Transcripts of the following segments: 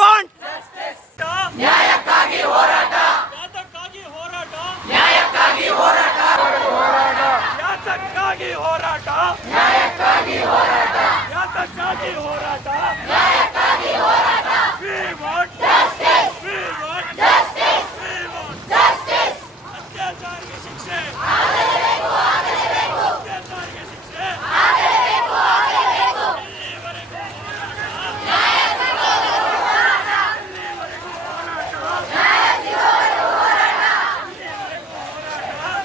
Want ನ್ಯಾಯಕ್ಕಾಗಿ ಹೋರಾಟ, ಯಾತಕ್ಕಾಗಿ ಹೋರಾಟ, ನ್ಯಾಯಕ್ಕಾಗಿ ಹೋರಾಟ, ಯಾತಕ್ಕಾಗಿ ಹೋರಾಟ, ನ್ಯಾಯಕ್ಕಾಗಿ ಹೋರಾಟ, ಯಾತಕ್ಕಾಗಿ ಹೋರಾಟ. ನ್ಯಾಯಕ್ಕಾಗಿ ಹೋರಾಟ. We want Justice, we want justice, we want justice. ಅತ್ಯಾಚಾರಿಗೆ ಶಿಕ್ಷೆ, ಆಗಲೇಬೇಕು, ಆಗಲೇಬೇಕು, ಅತ್ಯಾಚಾರಿಗೆ ಶಿಕ್ಷೆ. ಆಗಲೇಬೇಕು, ಆಗಲೇಬೇಕು. ಇಲ್ಲಿವರೆಗೂ ಹೋರಾಟ, ನ್ಯಾಯ ಸಿಗೋವರೆಗೂ ಹೋರಾಟ, ಇಲ್ಲಿವರೆಗೂ ಹೋರಾಟ, ನ್ಯಾಯ ಸಿಗೋವರೆಗೂ ಹೋರಾಟ,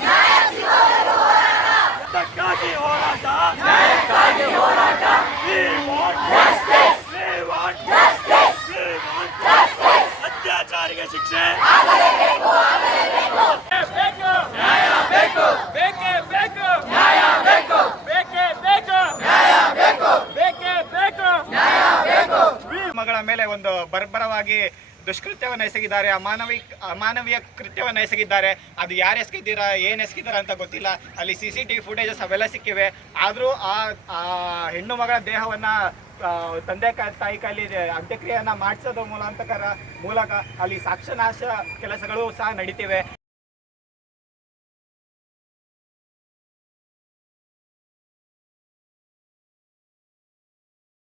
ನ್ಯಾಯ ಸಿಗೋವರೆಗೂ ಹೋರಾಟ. ಯಾತಕ್ಕಾಗಿ ಹೋರಾಟ. ನ್ಯಾಯಕ್ಕಾಗಿ ಹೋರಾಟ. We want Justice, we want justice, we want justice. ಅತ್ಯಾಚಾರಿಗೆ ಶಿಕ್ಷೆ. ಆಗಲೇಬೇಕು, ಆಗಲೇಬೇಕು. ಬೇಕು ನ್ಯಾಯ ಬೇಕು, ಬೇಕೇ ಬೇಕು ನ್ಯಾಯ ಬೇಕು, ಬೇಕೇ ಬೇಕು ನ್ಯಾಯ ಬೇಕು, ಬೇಕೇ ಬೇಕು. ನ್ಯಾಯ ಬೇಕು. ಮಗಳ ಮೇಲೆ ಒಂದು ಬರ್ಬರವಾಗಿ ದುಷ್ಕೃತ್ಯವನ್ನು ಎಸಗಿದ್ದಾರೆ, ಅಮಾನವೀಯ ಕೃತ್ಯವನ್ನು ಎಸಗಿದ್ದಾರೆ. ಅದು ಯಾರು ಎಸಗಿದ್ದೀರಾ, ಏನು ಎಸಗಿದ್ದಾರೆ ಅಂತ ಗೊತ್ತಿಲ್ಲ. ಅಲ್ಲಿ CCTV ಫುಟೇಜಸ್ ಅವೆಲ್ಲ ಸಿಕ್ಕಿವೆ. ಆದರೂ ಆ ಹೆಣ್ಣು ಮಗಳ ದೇಹವನ್ನು ತಂದೆ ತಾಯಿ ಕೈಲಿ ಅಂತ್ಯಕ್ರಿಯೆಯನ್ನು ಮಾಡಿಸೋದ್ರ ಮೂಲಕ ಅಲ್ಲಿ ಸಾಕ್ಷ್ಯನಾಶ ಕೆಲಸಗಳು ಸಹ ನಡೀತಿವೆ.